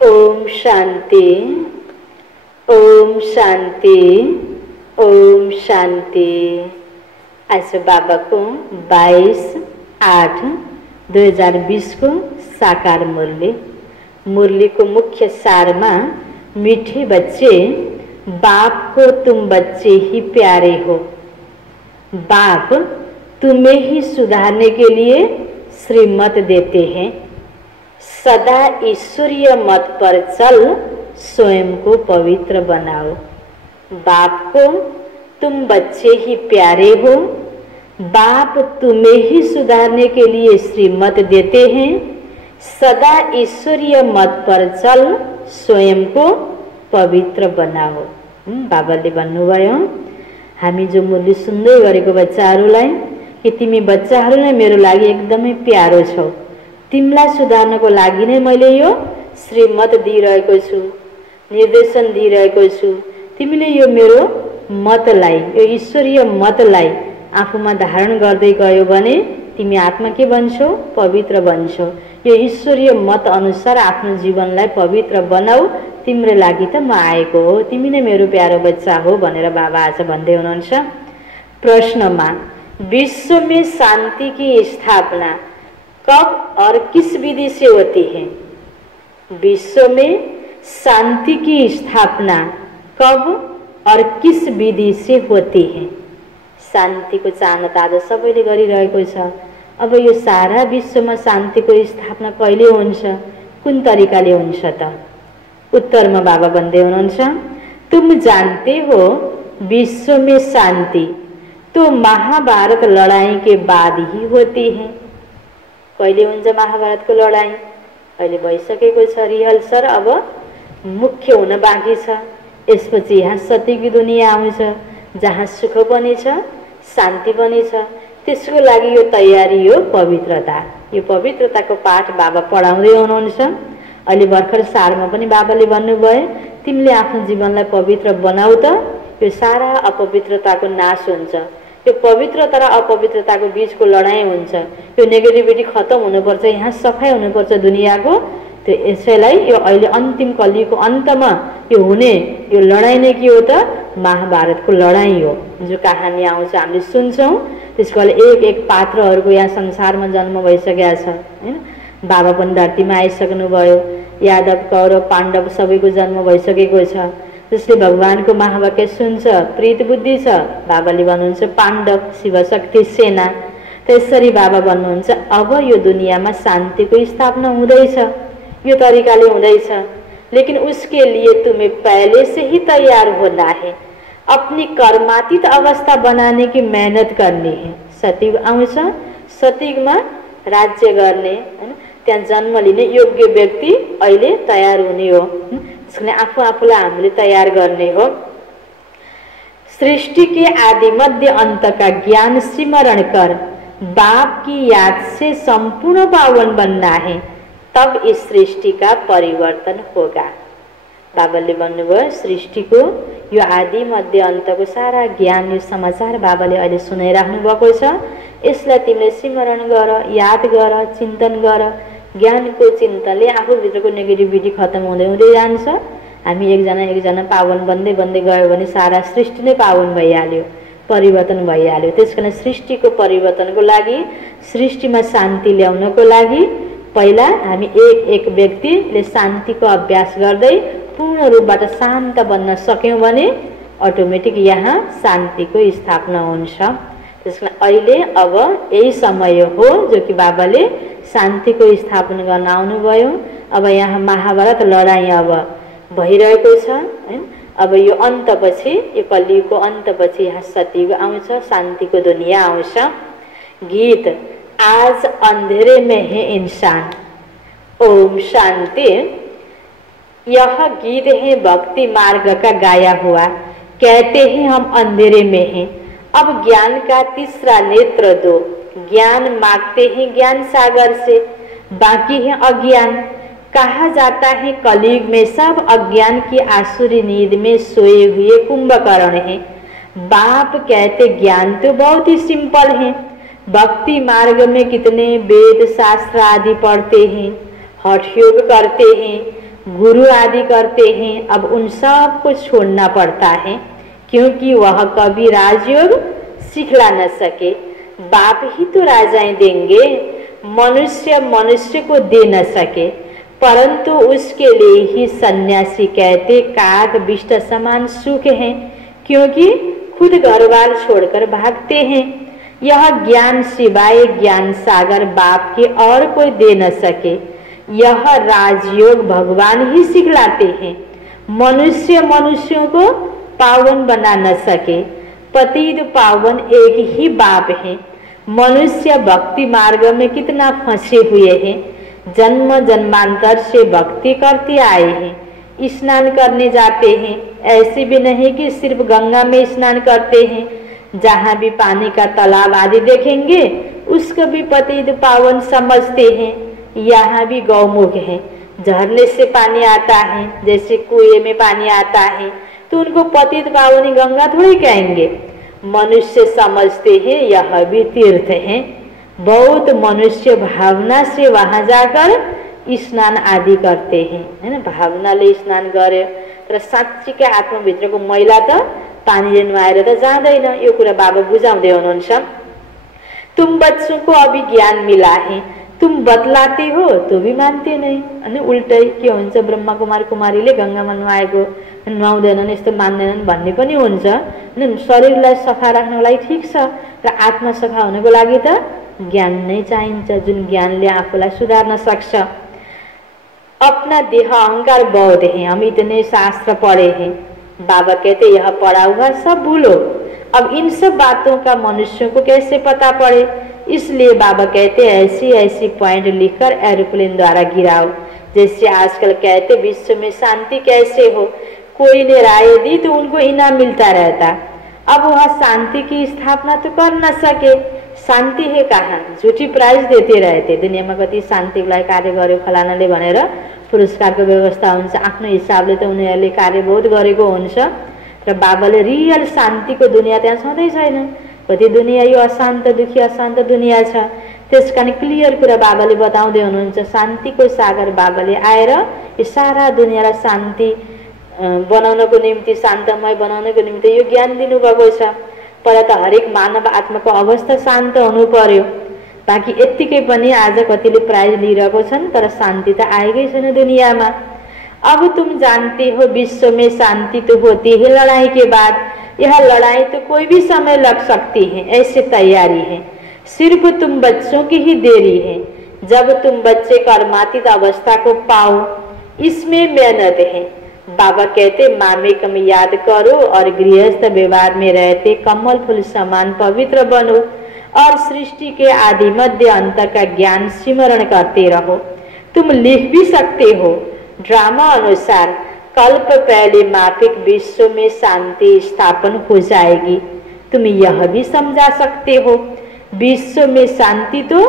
ओम शांति, ओम शांति, ओम शांति। आज बाबा को 22/8/2020 को साकार मुरली को मुख्य सार में मीठे बच्चे, बाप को तुम बच्चे ही प्यारे हो। बाप तुम्हें ही सुधारने के लिए श्रीमत देते हैं। सदा ईश्वरीय मत पर चल, स्वयं को पवित्र बनाओ। बाप को तुम बच्चे ही प्यारे हो। बाप तुम्हें ही सुधारने के लिए श्रीमत देते हैं। सदा ईश्वरीय मत पर चल, स्वयं को पवित्र बनाओ। बाबाले भन्नुभयो, हामी जो मुरली सुन्दै गरेको बच्चाहरूलाई कि तिमी बच्चाहरू नै मेरो लागि एकदमै प्यारो छौ। तिमीलाई सुधार्नको लागि नै मैले यो श्रीमत दिइरहेको छु, निर्देशन दिइरहेको छु। तिमीले यो मेरो मतलाई, यो ईश्वरीय मतलाई आफूमा धारण गर्दै गयो भने तिमी आत्मा के बन्छौ? पवित्र बन्छौ। यो ईश्वरीय मत अनुसार आफ्नो जीवनलाई पवित्र बनाऊ। तिम्रो लागि त म आएको हो, तिमी नै मेरो प्यारो बच्चा हो भनेर बाबा आज भन्दै हुनुहुन्छ। प्रश्नमा, विश्व में शांति की स्थापना कब और किस विधि से होती है? विश्व में शांति की स्थापना कब और किस विधि से होती है? शांति को चाहना त आज सबैले गरिरहेको छ। अब यो सारा विश्वमा शान्तिको स्थापना कहिले हुन्छ, कुन तरिकाले हुन्छ त? उत्तरमा बाबा भन्दै हुनुहुन्छ, तुम जानते हो विश्व में शांति तो महाभारत लड़ाई के बाद ही होती है। कहिले हुन्छ महाभारतको लडाईँ? अहिले भइसकेको छ रिहर्सल, अब मुख्य हुन बाँकी छ। यसपछि यहाँ सत्यको दुनिया आउँछ, जहाँ सुख पनि छ, शान्ति पनि छ। त्यसको लागि यो तयारी हो पवित्रता। यो पवित्रताको पाठ बाबा पढाउँदै हुनुहुन्छ। अहिले भर्खर सारमा पनि बाबाले भन्नुभयो, तिमीले आफ्नो जीवनलाई पवित्र बनाऊ त यो सारा अपवित्रताको नाश हुन्छ। यो पवित्रता र अपवित्रताको बीचको लडाईँ हुन्छ। यो नेगेटिभिटी खत्म हुनुपर्छ, यहाँ सफाई हुनुपर्छ दुनियाँको। त्यो यसैलाई यो अहिले अन्तिम कलिको अन्तमा यो हुने यो लडाईँ नै के हो त? महाभारतको लडाईँ हो। जो कहानी आउँछ हामीले सुन्छौँ, त्यसको एक एक पात्रहरूको यहाँ संसारमा जन्म भइसकेको छ हैन। बाबा पनि धरतीमा आइसक्नुभयो। यादव, कौरव, पाण्डव सबैको जन्म भइसकेको छ। जसले भगवानको महावाक्य सुन्छ, प्रीत बुद्धि छ, बाबाले भन्नुहुन्छ पाण्डव, शिवशक्ति सेना। त्यसरी बाबा भन्नुहुन्छ, अब यो दुनियामा शान्तिको स्थापना हुँदैछ, यो तरिकाले हुँदैछ। लेकिन उसके लिए तुम्हें पहले से ही तैयार होना है। अपनी कर्मातीत अवस्था बनाने की मेहनत करनी है। सतयुग आउँछ, सतयुगमा राज्य गर्ने हैन, त्यहाँ जन्म लिने योग्य व्यक्ति अहिले तयार हुने हो। त्यसले आफूलाई हामीले तयार गर्ने हो। सृष्टि के आदि मध्य अंत का ज्ञान स्मरण कर बाप की याद से संपूर्ण पावन बनना है, तब इस सृष्टि का परिवर्तन होगा। बाबाले भन्नुभयो, सृष्टिको यो आदि मध्य अन्तको सारा ज्ञान, यो समाचार बाबाले अहिले सुनाइराख्नु भएको छ। यसलाई तिमीले स्मरण गर, याद गर, चिन्तन गर। ज्ञानको चिन्तनले आफूभित्रको नेगेटिभिटी खत्म हुँदै हुँदै जान्छ। हामी एकजना पावन बन्दै बन्दै गयो भने सारा सृष्टि नै पावन भइहाल्यो, परिवर्तन भइहाल्यो। त्यसकारण सृष्टिको परिवर्तनको लागि, सृष्टिमा शान्ति ल्याउनको लागि पहिला हामी एक एक व्यक्तिले शान्तिको अभ्यास गर्दै पूर्ण रूपबाट शान्त बन्न सक्यौँ भने अटोमेटिक यहाँ शान्तिको स्थापना हुन्छ। त्यसकारण अहिले अब यही समय हो जो कि बाबाले शान्तिको स्थापना गर्न आउनुभयो। अब यहाँ महाभारत लडाईँ अब भइरहेको छ हैन। अब यो अन्तपछि, यो कलियुगको अन्तपछि यहाँ सतयुग आउँछ, शान्तिको दुनिया आउँछ। गीत, आज अंधेरे में है इंसान। ओम शांति। यह गीत है भक्ति मार्ग का गाया हुआ। कहते हैं हम अंधेरे में हैं, अब ज्ञान का तीसरा नेत्र दो। ज्ञान मांगते हैं ज्ञान सागर से, बाकी है अज्ञान। कहा जाता है कलयुग में सब अज्ञान की आसुरी नींद में सोए हुए कुंभकर्ण हैं। बाप कहते ज्ञान तो बहुत ही सिंपल है। भक्ति मार्ग में कितने वेद शास्त्र आदि पढ़ते हैं, हठ योग करते हैं, गुरु आदि करते हैं, अब उन सब को छोड़ना पड़ता है, क्योंकि वह कभी राजयोग सिखला न सके। बाप ही तो राजाएं देंगे, मनुष्य मनुष्य को दे न सके। परंतु उसके लिए ही सन्यासी कहते काग बिष्ट समान सुख है, क्योंकि खुद घर बार छोड़कर भागते हैं। यह ज्ञान सिवाय ज्ञान सागर बाप के और कोई दे न सके। यह राजयोग भगवान ही सिखलाते हैं। मनुष्य मनुष्यों को पावन बना न सके। पतित पावन एक ही बाप है। मनुष्य भक्ति मार्ग में कितना फंसे हुए हैं, जन्म जन्मांतर से भक्ति करते आए हैं। स्नान करने जाते हैं, ऐसे भी नहीं कि सिर्फ गंगा में स्नान करते हैं, जहाँ भी पानी का तालाब आदि देखेंगे उसको भी पतित पावन समझते हैं। यहाँ भी गौमुख है, झरने से पानी आता है, जैसे कुएं में पानी आता है तो उनको पतित पावनी गंगा थोड़ी कहेंगे। मनुष्य समझते हैं यह भी तीर्थ है। बहुत मनुष्य भावना से वहां जाकर स्नान आदि करते हैं, है ना। भावनाले स्नान गरे तर साँच्चीकै आत्मभित्रको मैला त पानीले नुहाएर त जाँदैन। यो कुरा बाबा बुझाउँदै हुनुहुन्छ। तुम बच्चों को अभी ज्ञान मिला है, तुम बतलाते हो तो भी मानते नहीं। अनि उल्टै के हुन्छ, ब्रह्मा कुमार कुमारीले गंगामा नुहाएको नुहाउँदैनन्, यस्तो मान्दैनन् भन्ने पनि हुन्छ। अनि शरीरलाई सफा राख्नको लागि ठिक छ, र आत्मा सफा हुनको लागि त ज्ञान नै चाहिन्छ, जुन ज्ञानले आफूलाई सुधार्न सक्छ। अपना देह अहंकार बहुत है, हम इतने शास्त्र पढ़े हैं। बाबा कहते यह पढ़ा हुआ सब भूलो। अब इन सब बातों का मनुष्यों को कैसे पता पड़े, इसलिए बाबा कहते ऐसी ऐसी पॉइंट लिखकर एरोप्लेन द्वारा गिराओ। जैसे आजकल कहते विश्व में शांति कैसे हो, कोई ने राय दी तो उनको इनाम मिलता रहता। अब वह शांति की स्थापना तो कर न सके, शांति है कहाँ, झूठी प्राइज देते रहते। दुनिया में कति शान्तिको लागि कार्य गर्यो फलानाले भनेर पुरस्कारको व्यवस्था हुन्छ। आफ्नो हिसाबले त उनीहरूले कार्य बहुत गरेको हुन्छ, तर बाबाले रियल शान्तिको दुनियाँ त्यहाँ छँदै छैन। कति दुनियाँ यो अशान्त दुखी अशान्त दुनियाँ छ। त्यस कारण क्लियर कुरा बाबाले बताउँदै हुनुहुन्छ। शान्तिको सागर बाबाले आएर यो सारा दुनियाँलाई शान्ति बनाउनको निम्ति, शान्तमय बनाउनको निम्ति यो ज्ञान दिनुभएको छ। पर त हरेक मानव आत्माको अवस्था शान्त हुनु पर्यो। बाँकी यत्तिकै पनि आज कतिले प्राइज लिइरहेको छन्, तर शान्ति त आएकै छैन दुनियाँमा। अब तुम जानते हो विश्व में शांति तो होती है लड़ाई के बाद। यह लड़ाई तो कोई भी समय लग सकती है, ऐसे तैयारी है। सिर्फ तुम बच्चों की ही देरी है। जब तुम बच्चे कर्मातीत अवस्था को पाओ, इसमें मेहनत है। बाबा कहते मामेक में याद करो और गृहस्थ व्यवहार में रहते कमल फूल समान पवित्र बनो और सृष्टि के आदि मध्य अंतर का ज्ञान सिमरण करते रहो। तुम लिख भी सकते हो ड्रामा अनुसार कल्प पहले माफिक विश्व में शांति स्थापन हो जाएगी। तुम यह भी समझा सकते हो विश्व में शांति तो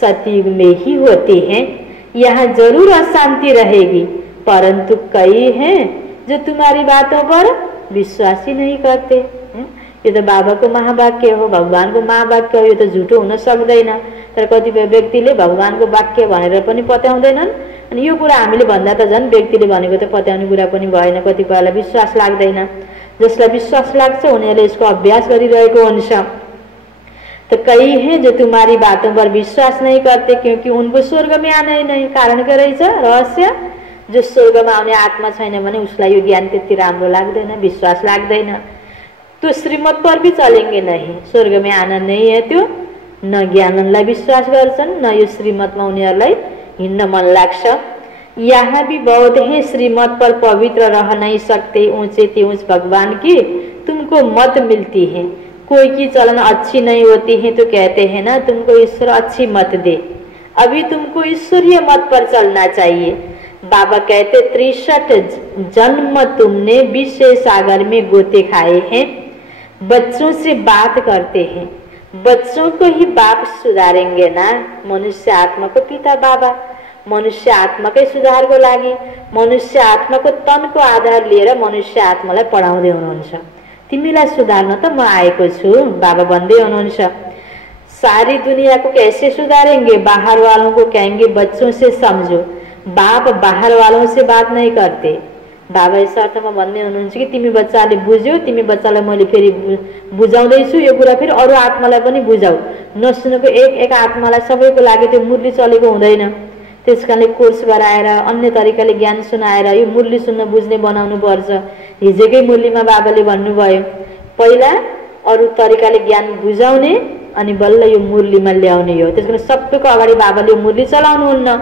सतयुग में ही होती है। यहाँ जरूर अशांति रहेगी, परंतु कई हैं जो तुम्हारी बातों पर विश्वास ही नहीं करते। यो तो बाबा को महावाक्य हो, भगवान को महावाक्य हो, यो तो झुटो हुन सक्दैन। तर कतिपय व्यक्तिले भगवान को वाक्य भनेर पनि पत्याउँदैनन्। अनि यो कुरा हामीले भन्दा त झन् व्यक्तिले भनेको त पत्याउने कुरा पनि भएन। कतिपयलाई विश्वास लाग्दैन। जसलाई विश्वास लाग्छ उनीहरूले यसको अभ्यास गरिरहेको हुन्छ। तो कई हैं जो तुम्हारी बातों पर विश्वास नहीं करते, क्योंकि उनको स्वर्ग में आना ही नहीं। कारण के रहेछ रहस्य, जो स्वर्ग में आउने आत्मा छैन भने उसलाई यो ज्ञान त्यति राम्रो लाग्दैन, विश्वास लाग्दैन। तो श्रीमत पर भी चलेंगे नहीं, स्वर्ग में आना नहीं है त्यो न ज्ञानलाई विश्वास गर्छन् न यो श्रीमतमा उनीहरूलाई हिँड्न मन लाग्छ। यहाँ भी बहुत हैं श्रीमत पर पवित्र रह नहीं सकते, ऊंचे ते ऊंच भगवान की तुमको मत मिलती है। कोई की चलन अच्छी नहीं होती है तो कहते हैं ना तुमको ईश्वर अच्छी मत दे, अभी तुमको ईश्वरीय मत पर चलना चाहिए। बाबा कहते 63 जन्म तुमने विषय सागर में गोते खाए हैं। बच्चों से बात करते हैं, बच्चों को ही बाप सुधारेंगे ना। मनुष्य आत्मा को पिता बाबा, मनुष्य आत्मा के सुधार को लागि मनुष्य आत्मा को तन को आधार लिएर मनुष्य आत्मालाई पढाउँदै हुनुहुन्छ। तिमीलाई सुधार्न त म आएको छु, बाबा भन्दै हुनुहुन्छ। सारी दुनिया को कैसे सुधारेंगे, बाहर वालों को कहेंगे बच्चों से समझो, बाप बाहर वालों से बात नहीं करते। बाबा यस अर्थमा भन्ने हुनुहुन्छ कि तिमी बच्चाले बुझ्यौ, तिमी बच्चालाई मैले फेरि बुझाउँदैछु यो कुरा, फेरि अरू आत्मालाई पनि बुझाऊ। नसुनेको एक आत्मालाई सबैको लागि त्यो मुरली चलेको हुँदैन। त्यसकारणले कोर्स गराएर अन्य तरिकाले ज्ञान सुनाएर यो मुरली सुन्न बुझ्ने बनाउनु पर्छ। हिजोकै मुरलीमा बाबाले भन्नुभयो पहिला अरू तरिकाले ज्ञान बुझाउने अनि बल्ल यो मुरलीमा ल्याउने हो। त्यसकारण सबैको अगाडि बाबाले मुरली चलाउनुहुन्न।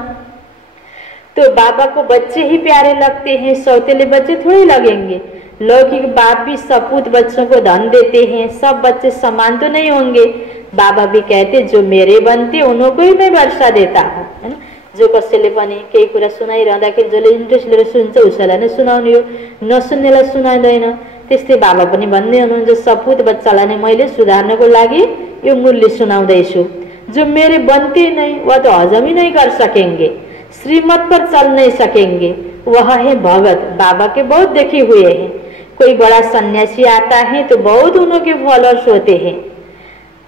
तो बाबा को बच्चे ही प्यारे लगते हैं, सौतेले बच्चे थोड़ी लगेंगे। लौकिक बाप भी सपूत बच्चों को धन देते हैं, सब बच्चे समान तो नहीं होंगे। बाबा भी कहते जो मेरे बनते उन्हों को ही मैं वर्षा देता हूँ, है ना। जो कसैले पनि केही कुरा सुनाइरहँदाखेरि जसले इन्ट्रेस्ट लिएर सुन्छ उसैलाई नै सुनाउने हो, नसुन्नेलाई सुनाइँदैन। त्यस्तै बाबा पनि भन्दै हुनुहुन्छ सपूत बच्चालाई नै मैले सुधार्नको लागि यो मुरली सुनाउँदैछु। जो मेरे बनते नहीं वह तो हजम ही नहीं कर सकेंगे, श्रीमत पर चल नहीं सकेंगे, वह है भगत। बाबा के बहुत देखे हुए हैं। कोई बड़ा सन्यासी आता है तो बहुत उनके फॉलोअर्स होते हैं,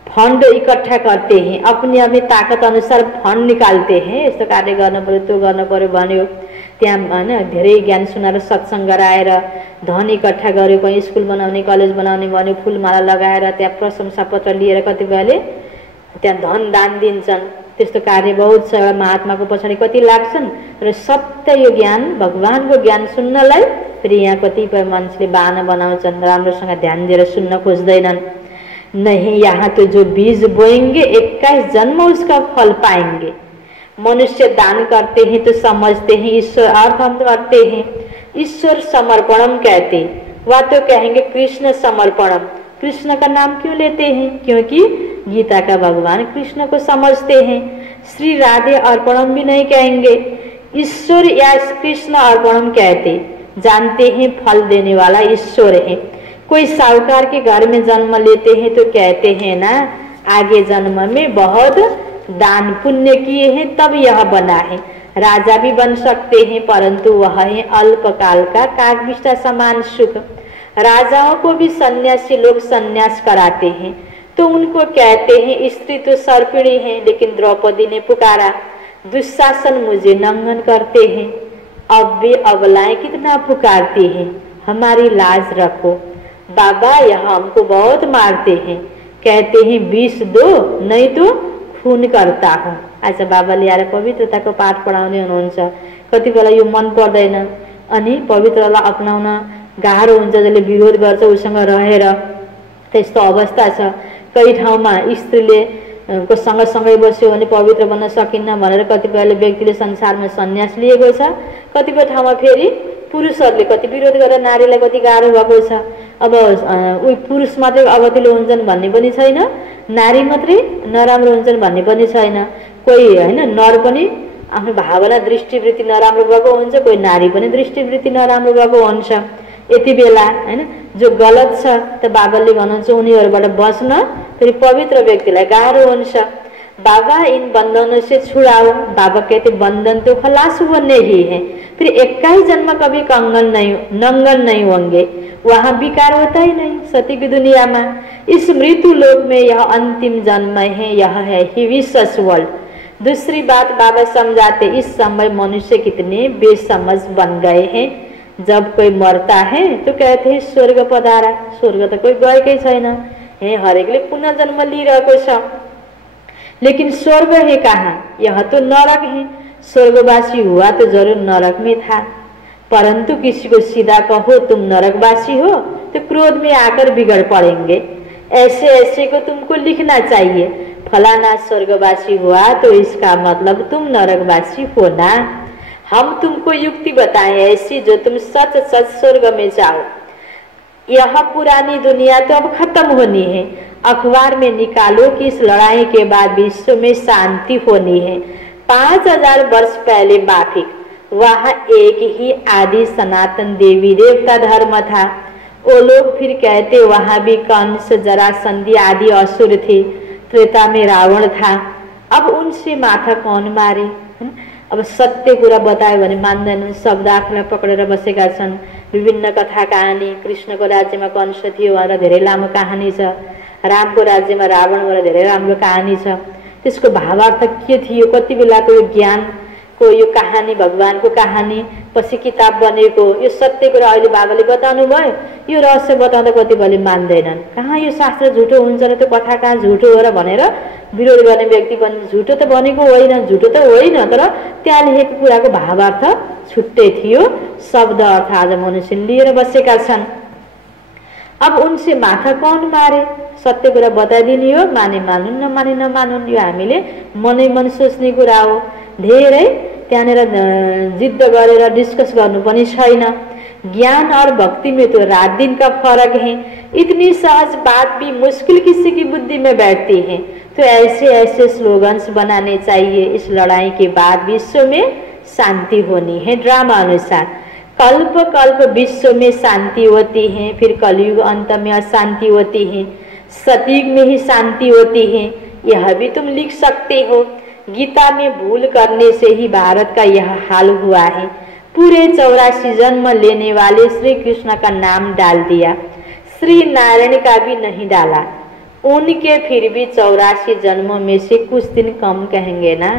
फंड इकट्ठा करते हैं, अपनी अपनी ताकत अनुसार फंड निकालते हैं। यस्तो कार्य गर्न पर्यो त्यो गर्न पर्यो भन्यो, त्यहाँ हैन धेरै ज्ञान सुनाएर सत्संग गराएर धन इकट्ठा गर्यो, कहीँ स्कुल बनाउने कलेज बनाउने भन्यो, फुलमाला लगाएर त्यहाँ प्रशंसा पत्र लिएर कतिपयले त्यहाँ धन दान दिन्छन्। त्यस्तो कार्य बहुत छ। एउटा महात्माको पछाडि कति लाग्छन् र सत्य यो ज्ञान भगवानको ज्ञान सुन्नलाई फेरि यहाँ कतिपय मान्छेले बाहना बनाउँछन्, राम्रोसँग ध्यान दिएर सुन्न खोज्दैनन्। नहीं, यहाँ तो जो बीज बोएंगे 21 जन्म उसका फल पाएंगे। मनुष्य दान करते हैं तो समझते हैं ईश्वर अर्पण करते हैं, ईश्वर समर्पणम कहते, वह तो कहेंगे कृष्ण समर्पणम। कृष्ण का नाम क्यों लेते हैं? क्योंकि गीता का भगवान कृष्ण को समझते हैं। श्री राधे अर्पणम भी नहीं कहेंगे, ईश्वर या कृष्ण अर्पणम कहते, जानते हैं फल देने वाला ईश्वर है। कोई साहूकार के घर में जन्म लेते हैं तो कहते हैं ना आगे जन्म में बहुत दान पुण्य किए हैं तब यह बना है। राजा भी बन सकते हैं परंतु वह है अल्पकाल का कागविष्टा समान सुख। राजाओं को भी सन्यासी लोग सन्यास कराते हैं तो उनको कहते हैं स्त्री तो सर्पिणी है, लेकिन द्रौपदी ने पुकारा दुशासन मुझे नंगन करते हैं। अब भी अबलाएं कितना पुकारती हैं, हमारी लाज रखो। बाबा यहाँ हमको बहुत मारते हैं, कहते हैं विष दो नहीं तो खून करता हूँ। आज बाबाले आएर पवित्रताको पाठ पढाउने हुनुहुन्छ। कति बेला यो मन पर्दैन अनि पवित्रलाई अपनाउन गाह्रो हुन्छ, जसले विरोध गर्छ उसँग रहेर त्यस्तो अवस्था छ। कई ठाउँमा स्त्रीले को सँगसँगै बस्यो भने पवित्र बन्न सकिन्न भनेर कतिपय व्यक्तिले संसारमा सन्यास लिएको छ। कतिपय ठाउँमा फेरि पुरुषहरूले कति विरोध गरेर नारीलाई कति गाह्रो भएको छ। अब उही पुरुष मात्रै अगतिलो हुन्छन् भन्ने पनि छैन, नारी मात्रै नराम्रो हुन्छन् भन्ने पनि छैन। कोही हैन नर पनि आफ्नो भावना दृष्टिवृत्ति नराम्रो भएको हुन्छ, कोही नारी पनि दृष्टिवृत्ति नराम्रो भएको हुन्छ। यति बेला हैन जो गलत छ त बाबाले भन्नुहुन्छ उनीहरूबाट बच्न फेरि पवित्र व्यक्तिलाई गाह्रो हुन्छ। बाबा इन बंधनों से छुड़ाओ। बाबा कहते बंधन तो खलास होने ही है, फिर 21 जन्म कभी नंगन नहीं होंगे, वहाँ विकार होता ही नहीं। सती की दुनिया में इस मृत्यु लोक में यह अंतिम जन्म है, यह है हिविशस वर्ल्ड। दूसरी बात बाबा समझाते इस समय मनुष्य कितने बेसमझ बन गए हैं। जब कोई मरता है तो कहते हैं स्वर्ग पधारा, स्वर्ग तो कोई गएकै छैन, हरेकले पुनः जन्म लिइरहेको छ। लेकिन स्वर्ग है कहाँ? यह तो नरक है। स्वर्गवासी हुआ तो जरूर नरक में था, परंतु किसी को सीधा कहो तुम नरकवासी हो तो क्रोध में आकर बिगड़ पड़ेंगे। ऐसे ऐसे को तुमको लिखना चाहिए, फलाना स्वर्गवासी हुआ तो इसका मतलब तुम नरकवासी हो ना। हम तुमको युक्ति बताएं ऐसी जो तुम सच सच स्वर्ग में जाओ। यह पुरानी दुनिया तो अब खत्म होनी है। अखबार में निकालो कि इस लड़ाई के बाद विश्व में शांति होनी है। 5000 वर्ष पहले बाफिक वहाँ एक ही आदि सनातन देवी देवता धर्म था। वो लोग फिर कहते वहाँ भी कंस जरासंधी आदि असुर थे। त्रेता में रावण था। अब उनसे माथा कौन मारे? अब सत्य कुरा बतायो भने मान्दैनन्, शब्द आफूलाई पक्रेर बसेका छन्। विभिन्न कथा कहानी, कृष्णको राज्यमा कंस थियो भनेर धेरै लामो कहानी छ, रामको राज्यमा रावण भनेर धेरै राम्रो कहानी छ। त्यसको भावार्थ के थियो, कति बेलाको यो ज्ञानको को यो कहानी भगवानको कहानी पछि किताब बनेको यो सत्य कुरा अहिले बाबाले बताउनु भयो। यो रहस्य बताउँदा कतिपयले मान्दैनन्। कहाँ यो शास्त्र झुटो हुन्छ र त्यो कथा कहाँ झुटो हो र भनेर विरोध गर्ने व्यक्ति पनि झुटो त बनेको होइन, झुटो त होइन, तर त्यहाँ लेखेको कुराको भावार्थ छुट्टै थियो। शब्द अर्थ आज मनुष्यले लिएर बसेका छन्। अब उनसे माथा कौन मारे, सत्य कुरा बताइदिने हो, माने मानुन् नमाने नमानुन्, यो हामीले मनै मन सोच्ने कुरा हो। धेरै त्यहाँनिर जिद्द गरेर डिस्कस गर्नु पनि छैन। ज्ञान और भक्ति में तो रात दिन का फर्क है। इतनी सहज बात भी मुश्किल किसी की बुद्धि में बैठती है। तो ऐसे ऐसे स्लोगन्स बनाने चाहिए। इस लड़ाई के बाद विश्व में शांति होनी है। ड्रामा अनुसार कल्प कल्प विश्व में शांति होती है, फिर कलयुग अंत में अशांति होती है, सतयुग में ही शांति होती है। यह भी तुम लिख सकते हो। गीता में भूल करने से ही भारत का यह हाल हुआ है। पूरे 84 जन्म लेने वाले श्री कृष्ण का नाम डाल दिया, श्री नारायण का भी नहीं डाला। उनके फिर भी 84 जन्मों में से कुछ दिन कम कहेंगे ना।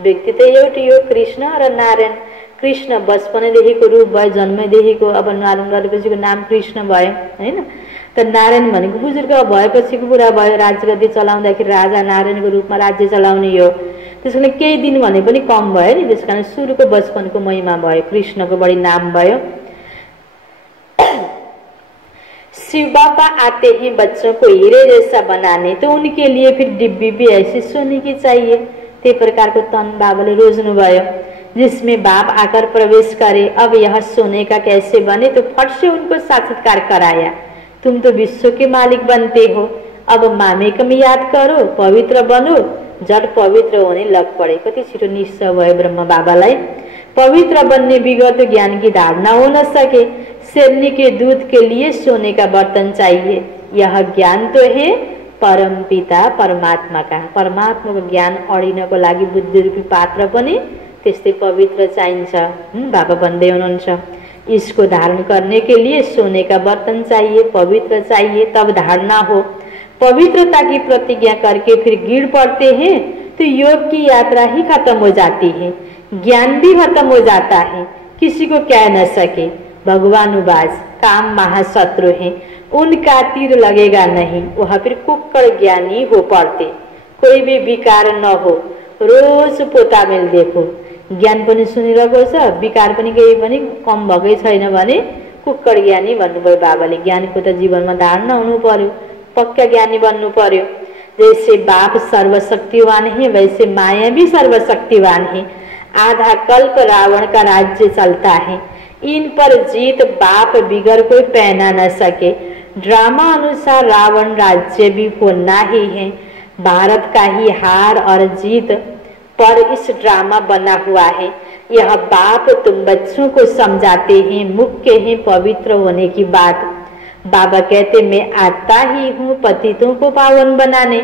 व्यक्ति तो एउटै हो, कृष्ण र नारायण। कृष्ण बचपनैदेखिको रूप भयो, जन्मैदेखिको, अब नारायण गरेपछिको नाम कृष्ण भयो हैन। त नारायण भनेको बुजुर्ग भएपछिको कुरा भयो। राज्यगद्दी चलाउँदाखेरि राजा नारायणको रूपमा राज्य चलाउने हो। त्यसकारण केही दिन भने पनि कम भयो नि। त्यसकारण सुरुको बचपनको महिमा भयो, कृष्णको बढी नाम भयो। शिव बाबा आते हैं बच्चों को हीरे जैसा बनाने, तो उनके लिए फिर डिब्बी भी ऐसी सोने की चाहिए। त्यही प्रकारको तन बाबाले रोज्नु भयो, जिसमें बाप आकर प्रवेश करे। अब यह सोने का कैसे बने, तो फट से उनको साक्षात्कार कराया। तुम तो विश्व के मालिक बनते हो, अब मामेकम याद करो, पवित्र बनो। जड पवित्र होने लग पड़े। कति छिटो निश्चय भयो ब्रह्म बाबालाई। पवित्र बनने बिगड़ तो ज्ञान की धारणा हो न सके। शेरनी के दूध के लिए सोने का बर्तन चाहिए। यह ज्ञान तो है परम पिता परमात्मा का। परमात्मा को ज्ञान अडिनको लागि बुद्धि रूपी पात्र पनि त्यस्तै पवित्र चाहिन्छ। बाबा भन्दै हुनुहुन्छ, इसको धारण करने के लिए सोने का बर्तन चाहिए, पवित्र चाहिए, तब धारणा हो। पवित्रता की प्रतिज्ञा करके फिर गिर पड़ते हैं तो योग की यात्रा ही खत्म हो जाती है, ज्ञान भी खत्म हो जाता है। किसी को कह न सके। भगवानुवास काम महाशत्रु है, उनका तीर लगेगा नहीं। वह फिर कुक्कड़ ज्ञानी हो पड़ते। कोई भी विकार न हो, रोज पोता मेल देखो। ज्ञान पनि सुनिरहेको छ, विकार पनि केही पनि कम भएकै छैन भने कुक्कड़ ज्ञानी भन्नुभयो बाबाले। ज्ञानीको त जीवनमा धारणा हुनु पर्यो, पक्का ज्ञानी बन्नु पर्यो। जैसे बाप सर्वशक्तिवान है, वैसे माया भी सर्वशक्तिवान है। आधा कल्प रावण का राज्य चलता है, इन पर जीत बाप बिगर कोई पहना न सके। ड्रामा अनुसार रावण राज्य भी होना ही है। भारत का ही हार और जीत पर इस ड्रामा बना हुआ है। यह बाप तुम बच्चों को समझाते हैं, मुख्य है पवित्र होने की बात। बाबा कहते मैं आता ही हूँ पतितों को पावन बनाने।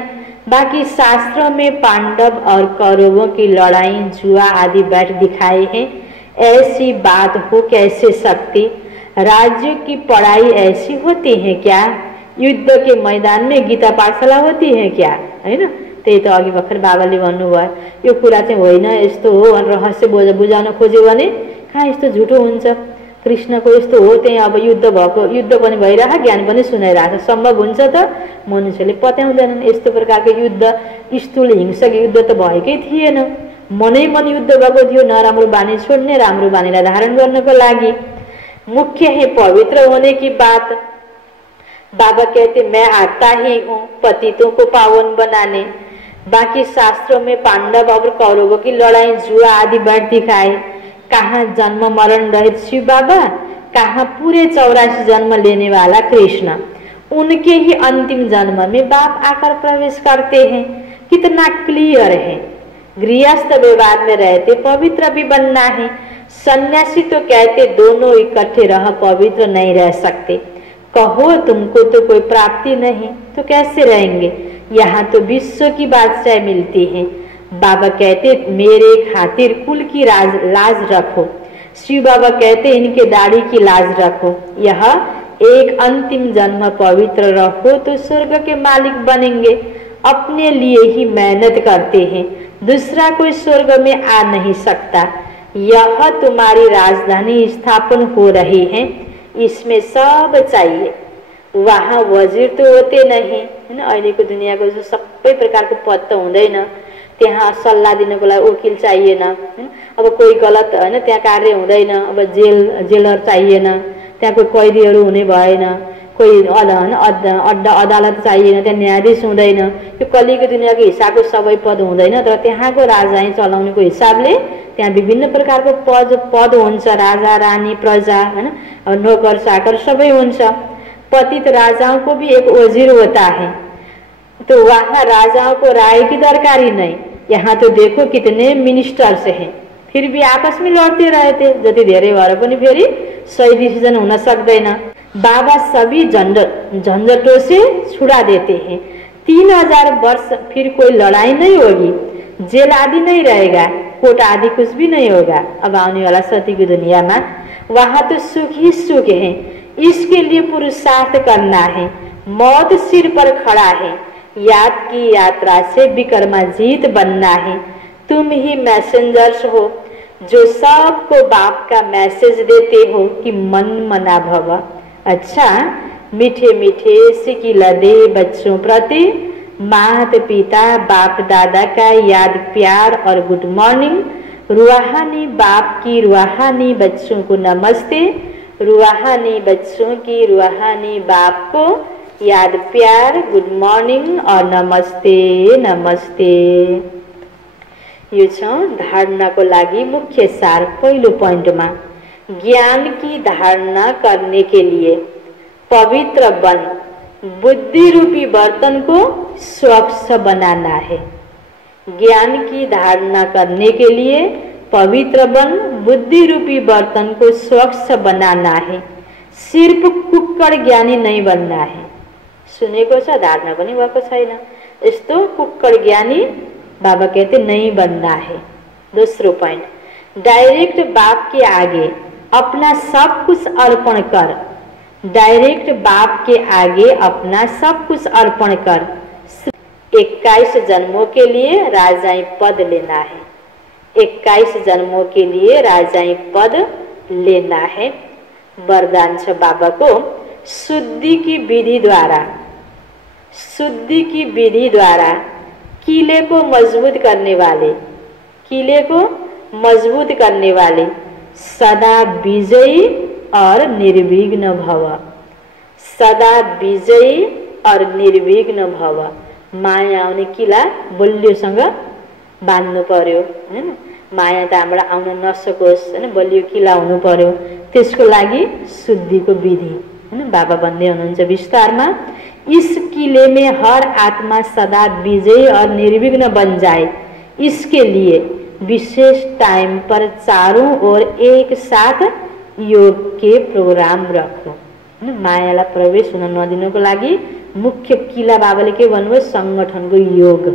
बाकी शास्त्रों में पांडव और कौरवों की लड़ाई, जुआ आदि बैठ दिखाए हैं। ऐसी बात हो कैसे सकती। राज्यों की पढ़ाई ऐसी होती है क्या? युद्ध के मैदान में गीता पाठशाला होती है क्या? हैन। त्यही त अघि भर्खर बाबाले भन्नुभयो, यो कुरा चाहिँ होइन, यस्तो हो भनेर रहस्य बुझाउन खोज्यो भने कहाँ यस्तो झुटो हुन्छ। कृष्णको यस्तो हो, त्यही अब युद्ध भएको, युद्ध पनि भइरहेको, ज्ञान पनि सुनाइरहेको। सम्भव हुन्छ त? मनुष्यले पत्याउँदैनन्। यस्तो प्रकारको युद्ध, स्थूल हिंसक युद्ध त भएकै थिएन। मनै मन युद्ध भएको थियो, नराम्रो बानी छोड्ने, राम्रो बानीलाई धारण गर्नको लागि। मुख्य है पवित्र होने की बात। बाबा कहते मैं आता ही हूँ पतितों को पावन बनाने। बाकी शास्त्रों में पांडव और कौरवों की लड़ाई, जुआ आदि बैठ दिखाए। कहाँ जन्म मरण रहित शिव बाबा, कहाँ पूरे 84 जन्म लेने वाला कृष्ण। उनके ही अंतिम जन्म में बाप आकर प्रवेश करते हैं। कितना क्लियर है। गृहस्थ व्यवहार में रहते पवित्र भी बनना है। सन्यासी तो कहते दोनों इकट्ठे रह पवित्र नहीं रह सकते। कहो तुमको तो कोई प्राप्ति नहीं तो कैसे रहेंगे। यहाँ तो विश्व की बादशाह मिलती है। बाबा कहते मेरे खातिर कुल की लाज रखो। शिव बाबा कहते इनके दाढ़ी की लाज रखो। यह एक अंतिम जन्म पवित्र रखो तो स्वर्ग के मालिक बनेंगे। अपने लिए ही मेहनत करते हैं, दूसरा कोई स्वर्ग में आ नहीं सकता। यह तुम्हारी राजधानी स्थापन हो रही है, इसमें सब चाहिए। वहाँ वजीर तो होते नहीं हैन, अहिलेको दुनियाँको जो सबै प्रकारको पद त हुँदैन, त्यहाँ सल्लाह दिनको लागि वकिल चाहिएन हैन। अब कोही गलत हैन त्यहाँ कार्य हुँदैन, अब जेलर चाहिएन, त्यहाँ कोही कैदीहरू हुने भएन, कोही अड्डा अदालत चाहिएन, त्यहाँ न्यायाधीश हुँदैन। यो कलिको दुनियाँको हिसाबको सबै पद हुँदैन, तर त्यहाँको राजधानी चलाउनेको हिसाबले त्यहाँ विभिन्न प्रकारको पद हुन्छ, राजा रानी प्रजा हैन, नोकर चाकर सबै हुन्छ। पतित राजाओं को भी एक वजीर होता है, तो वहाँ राजाओं को राय की दरकार ही नहीं। यहाँ तो देखो कितने मिनिस्टर्स हैं, फिर भी आपस में लड़ते रहते, जति धेरै भएर पनि फेरि सही डिसिजन हुन सक्दैन। बाबा सभी झंझटों से छुड़ा देते हैं। 3000 वर्ष फिर कोई लड़ाई नहीं होगी, जेल आदि नहीं रहेगा, कोर्ट आदि कुछ भी नहीं होगा। अब आने वाला सती की दुनिया में वहाँ तो सुख ही सुख है, इसके लिए पुरुषार्थ करना है। मौत सिर पर खड़ा है, याद की यात्रा से विक्रमाजीत बनना है। तुम ही मैसेंजर्स हो जो सबको बाप का मैसेज देते हो कि मन मना भव। अच्छा, मीठे मीठे सिकिला दे बच्चों प्रति माता पिता बाप दादा का याद प्यार और गुड मॉर्निंग। रूहानी बाप की रूहानी बच्चों को नमस्ते, रूहानी बच्चों की रूहानी बाप को याद प्यार गुड मॉर्निंग और नमस्ते नमस्ते। यो छ धारणा को लागि मुख्य सार। पहिलो पॉइंटमा ज्ञान की धारणा करने के लिए पवित्र बन बुद्धि रूपी बर्तन को स्वच्छ बनाना है। ज्ञान की धारणा करने के लिए पवित्र बन बुद्धि रूपी बर्तन को स्वच्छ बनाना है। सिर्फ कुक्कड़ ज्ञानी नहीं बनना है। सुनेको छ, धारणा पनि भएको छैन। यस्तो कुक्कड़ ज्ञानी बाबा कहते नहीं बनना है। दूसरो पॉइंट, डायरेक्ट बाप के आगे अपना सब कुछ अर्पण कर। डायरेक्ट बाप के आगे अपना सब कुछ अर्पण कर। 21 जन्मों के लिए राजाई पद लेना है। 21 जन्मों के लिए राजाई पद लेना है। वरदान छ बाबा को, शुद्धि की विधि द्वारा, शुद्धि की विधि द्वारा किले को मजबूत करने वाले, किले को मजबूत करने वाले सदा विजयी और निर्विघ्न भव। सदा विजयी और निर्विघ्न भव। माया आउने किला बलियोसँग बाँध्नु पर्यो हैन। माया त हामीबाट आउन नसकोस् हैन, बलियो किला हुनु पर्यो। त्यसको लागि शुद्धिको विधि हैन बाबा भन्दै हुनुहुन्छ विस्तारमा। इस किले में हर आत्मा सदा विजयी और निर्विघ्न बन जाए, इसके लिए विशेष टाइम पर चारों ओर एक साथ योग के प्रोग्राम रखो। मायालाई प्रवेश हुन नदिनको लागि मुख्य किला बाबाले के भन्नुभयो, संगठनको योग,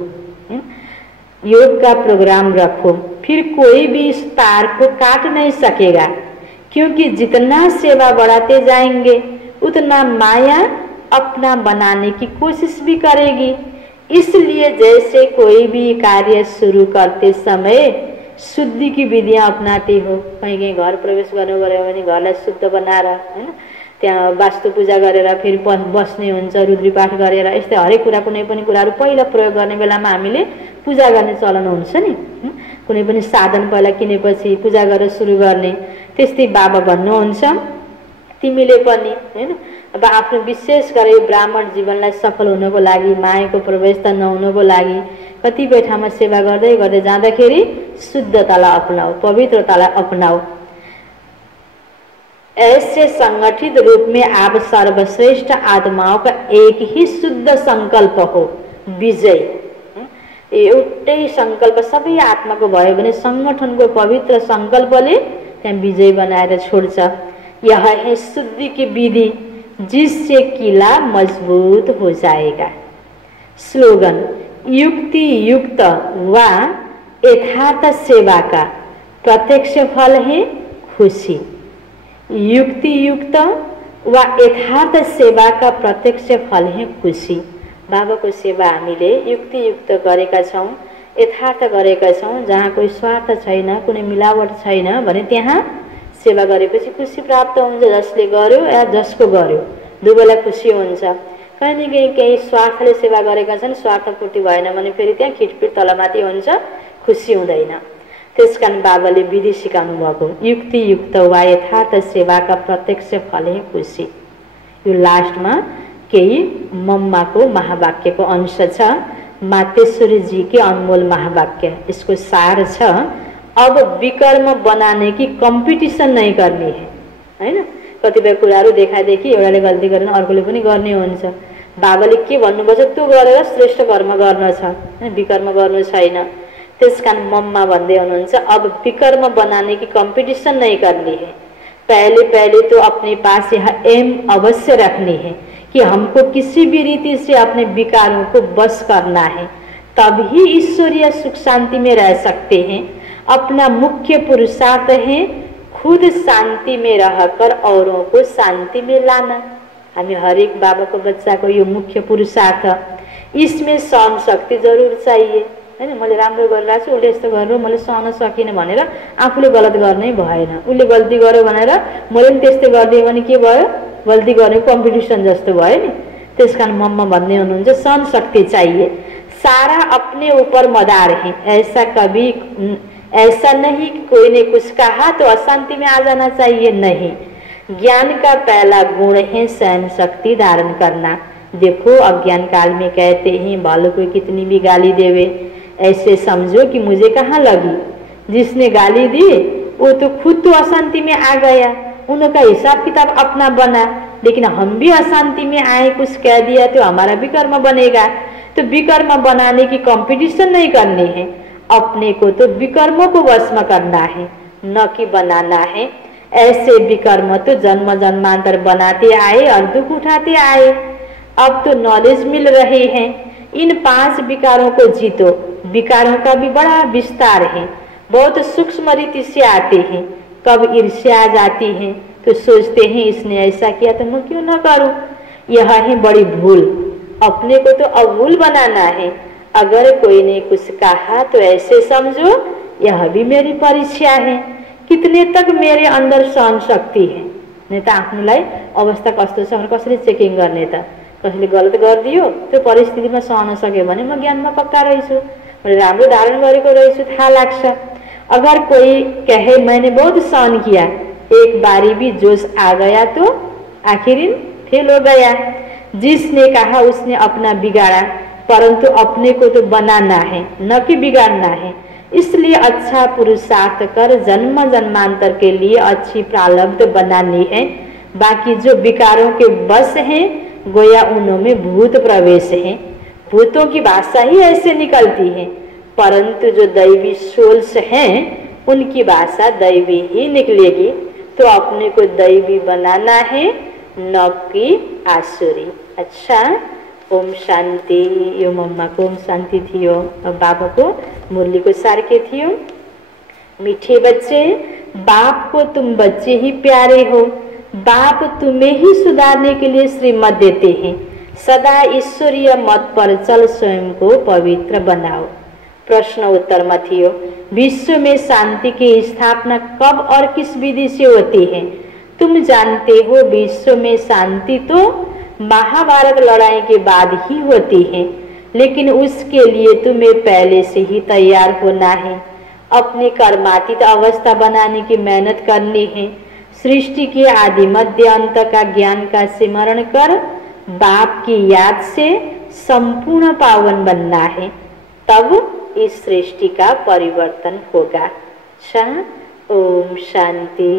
योग का प्रोग्राम रखो। फिर कोई भी इस तार को काट नहीं सकेगा, क्योंकि जितना सेवा बढ़ाते जाएंगे उतना माया अपना बनाने की कोशिश भी करेगी। इसलिए जैसे कोई भी कार्य शुरू करते समय शुद्धि की विधियां अपनाते हो, कहीं कहीं घर प्रवेश गर्नु पर्यो भने घरलाई शुद्ध बनाएर हैन, त्यहाँ वास्तु पूजा गरेर फेरि बस्ने हुन्छ, रुद्री पाठ गरेर, यस्तै हरेक कुरा कुनै पनि कुराहरु पहिला प्रयोग गर्ने बेलामा हामीले पूजा गर्ने चलन हुन्छ नि। कुनै पनि साधन पहिला किनेपछि पूजा गरेर सुरु गर्ने। त्यस्तै बाबा भन्नुहुन्छ तिमीले पनि हैन, अब आफ्नो विशेष गरी ब्राह्मण जीवनलाई सफल हुनको लागि, मायाको प्रवेशता नहुनको लागि कतिपय ठाउँमा सेवा गर्दै गर्दै जाँदाखेरि शुद्धतालाई अपनाऊ, पवित्रतालाई अपनाऊ। ऐसे संगठित रूप में आप सर्वश्रेष्ठ आत्माओं का एक ही शुद्ध संकल्प हो, विजय। एउटै संकल्प सबै आत्माको भयो भने संगठनको पवित्र संकल्पले त्यहाँ विजय बनाएर छोड्छ। यह है शुद्धि की विधि, जिससे किला मजबूत हो जाएगा। स्लोगन, युक्ति युक्त व यथार्थ सेवा का प्रत्यक्ष फल है खुशी। युक्ति युक्त व यथार्थ सेवा का प्रत्यक्ष फल है खुशी। बाबाको सेवा हामीले युक्ति युक्त गरेका छौं, यथार्थ गरेका छौँ, जहाँ कोही स्वार्थ छैन, कुनै मिलावट छैन भने त्यहाँ सेवा गरेपछि खुसी प्राप्त हुन्छ। जसले गर्यो या जसको गर्यो दुवैलाई खुसी हुन्छ। कहीँ न कहीँ केही स्वार्थले सेवा गरेका छन्, स्वार्थपूर्ति भएन भने फेरि त्यहाँ खिटपिट तलमाथि हुन्छ, खुसी हुँदैन। त्यसकारण बाबाले विधि सिकाउनु भएको, युक्तियुक्त वा यथार्थ सेवाका प्रत्यक्ष फल है खुसी। यो लास्टमा केही मम्माको महावाक्यको अंश छ, मातेश्वरी जी के अनमोल महावाक्य। इसको सार छ, अब विकर्म बनाने की कंपटीशन नहीं करनी है, हैन। कतिपय कुराहरू देखादेखि एउटाले गल्ती गरेन अर्कोले पनि गर्ने हुन्छ। बाबाले के भन्नुभएको छ, त्यो गरेर श्रेष्ठ कर्म गर्न छ, विकर्म गर्नु छैन। त्यसकारण मम्मा भन्दै हुनुहुन्छ, अब विकर्म बनाने की कंपटीशन नहीं करनी है। पहले तो अपने पास यह एम अवश्य रखनी है कि हमको किसी भी रीति से अपने विकारों को बस करना है, तभी ईश्वरीय सुख शांति में रह सकते हैं। अपना मुख्य पुरुषार्थ है खुद शांति में रहकर औरों को शांति में लाना। हामी हरेक बाबाको बच्चाको यो मुख्य पुरुषार्थ। इसमें सहन शक्ति जरूर चाहिए, हैन। मैले राम्रो गरिरहेको छु, उसले यस्तो गर्नु, मैले सहन सकिनँ भनेर आफूले गलत गर्नै भएन। उसले गल्ती गर्यो भनेर मैले पनि त्यस्तै गरिदिएँ भने के भयो, गल्ती गर्ने कम्पिटिसन जस्तो भयो नि। त्यसकारण मम्मा भन्दै हुनुहुन्छ, सहन शक्ति चाहिए। सारा अपने ऊपर मदार है, ऐसा नहीं कि कोई ने कुछ कहा तो अशांति में आ जाना चाहिए, नहीं। ज्ञान का पहला गुण है सहन शक्ति धारण करना। देखो अज्ञान काल में कहते हैं बालों को कितनी भी गाली देवे, ऐसे समझो कि मुझे कहाँ लगी। जिसने गाली दी वो तो खुद तो अशांति में आ गया, उनका हिसाब किताब अपना बना। लेकिन हम भी अशांति में आए, कुछ कह दिया तो हमारा भी कर्म बनेगा। तो विकर्म बनाने की कंपटीशन नहीं करनी है, अपने को तो विकर्मों को वश में करना है, न कि बनाना है। ऐसे विकर्म तो जन्म जन्मांतर बनाते आए और दुख उठाते आए। अब तो नॉलेज मिल रहे हैं, इन 5 विकारों को जीतो। विकारों का भी बड़ा विस्तार है, बहुत सूक्ष्म रीति से आते हैं। कब ईर्ष्या आ जाती है तो सोचते हैं इसने ऐसा किया तो मैं क्यों ना करूं। यह है बड़ी भूल, अपने को तो अभूल बनाना है। अगर कोई ने कुछ कहा तो ऐसे समझो यह भी मेरी परीक्षा है, कितने तक मेरे अंदर सहन शक्ति है। नहीं तो आफ्नोलाई अवस्था कस्तो छ भनेर कसरी चेकिङ गर्ने त। कसैले गलत गरिदियो त्यो परिस्थितिमा सहन सक्यो भने म ज्ञानमा पक्का रहेछु, मैले राम्रो धारण गरेको रहेछु, थाहा लाग्छ। अगर कोई कहे मैंने बहुत सहन किया, एक बारी भी जोश आ गया तो आखिर फेल हो गया। जिसने कहा उसने अपना बिगाड़ा, परंतु अपने को तो बनाना है न कि बिगाड़ना है। इसलिए अच्छा पुरुषार्थ कर जन्म जन्मांतर के लिए अच्छी प्रारब्ध बनानी है। बाकी जो विकारों के बस हैं गोया उनमें भूत प्रवेश है। भूतों की भाषा ही ऐसे निकलती है, परंतु जो दैवी सोल्स हैं उनकी भाषा दैवी ही निकलेगी। तो अपने को दैवी बनाना है न कि आसुरी। अच्छा, ओम शांति। यो मम्मा को ओम शांति थियो, बाबा को मुरली को सार के थियो। मीठे बच्चे, बाप को तुम बच्चे ही प्यारे हो। बाप तुम्हें ही सुधारने के लिए श्रीमत देते हैं। सदा ईश्वरीय मत पर चल, स्वयं को पवित्र बनाओ। प्रश्न उत्तर में थियो, विश्व में शांति की स्थापना कब और किस विधि से होती है? तुम जानते हो विश्व में शांति तो महाभारत लड़ाई के बाद ही होती है, लेकिन उसके लिए तुम्हें पहले से ही तैयार होना है। अपनी कर्मातीत अवस्था बनाने की मेहनत करनी है। सृष्टि के आदि मध्य अंत का ज्ञान का स्मरण कर बाप की याद से संपूर्ण पावन बनना है, तब इस सृष्टि का परिवर्तन होगा। ओम शांति।